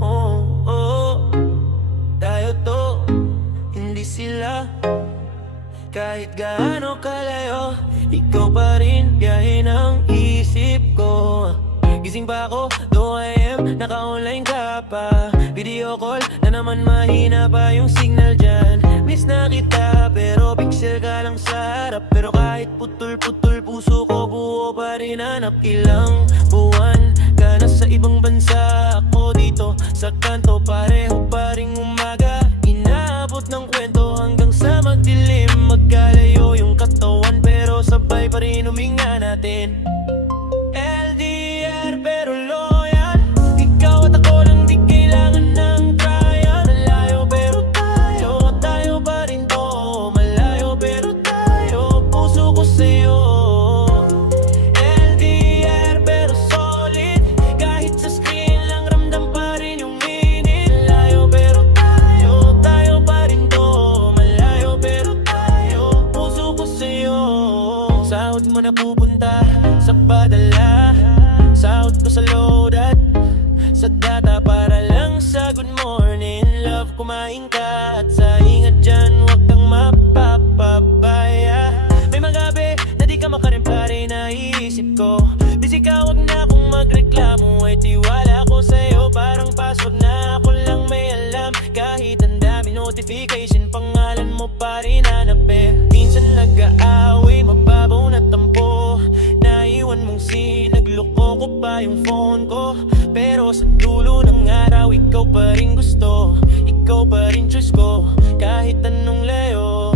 oh, oh. Tayo to, hindi sila. Kahit gaano kalayo, ikaw pa rin biyahe ng isip ko. Gising pa ako, 2 AM, naka-online ka pa. Video call na naman, mahina pa yung signal dyan. Miss na kita, pero pixel ka lang sa harap. Pero kahit putol-putol, puso ko buo pa rin hanap. Ilang buwan ka na sa ibang bansa, ako dito sa kanto, pareho pa ring umaga. Inaabot ng kwento hanggang sa magdilim. Magkalayo yung katawan, pero sabay pa rin huminga natin. LDR pero loyal, ikaw at ako lang, di kailangan ng trial. Malayo pero tayo, tayo pa rin to. Malayo pero tayo, puso ko sa'yo. LDR pero solid, kahit sa screen lang ramdam pa rin yung init. Malayo pero tayo, tayo pa rin to. Malayo pero tayo, puso ko sa'yo. Sahod mo na pupunta sa padala, sahod ko sa loadat, sa data para lang sa good morning. Love, kumain ka at sa ingat dyan, huwag kang mapapabaya. May magabi na di ka makarempare, naiisip ko. Busy ka, wag na akong magreklamo. Ay tiwala ko sa'yo, parang password na ako lang may alam. Kahit ang dami notification, pangalan mo pa rin hanapin. Minsan nag-aaway, mababaw na tampo. Naiwan mong nagloko ko pa yung phone ko. Pero sa dulo ng araw, ikaw pa rin gusto. Ikaw pa rin choice ko, kahit anong layo.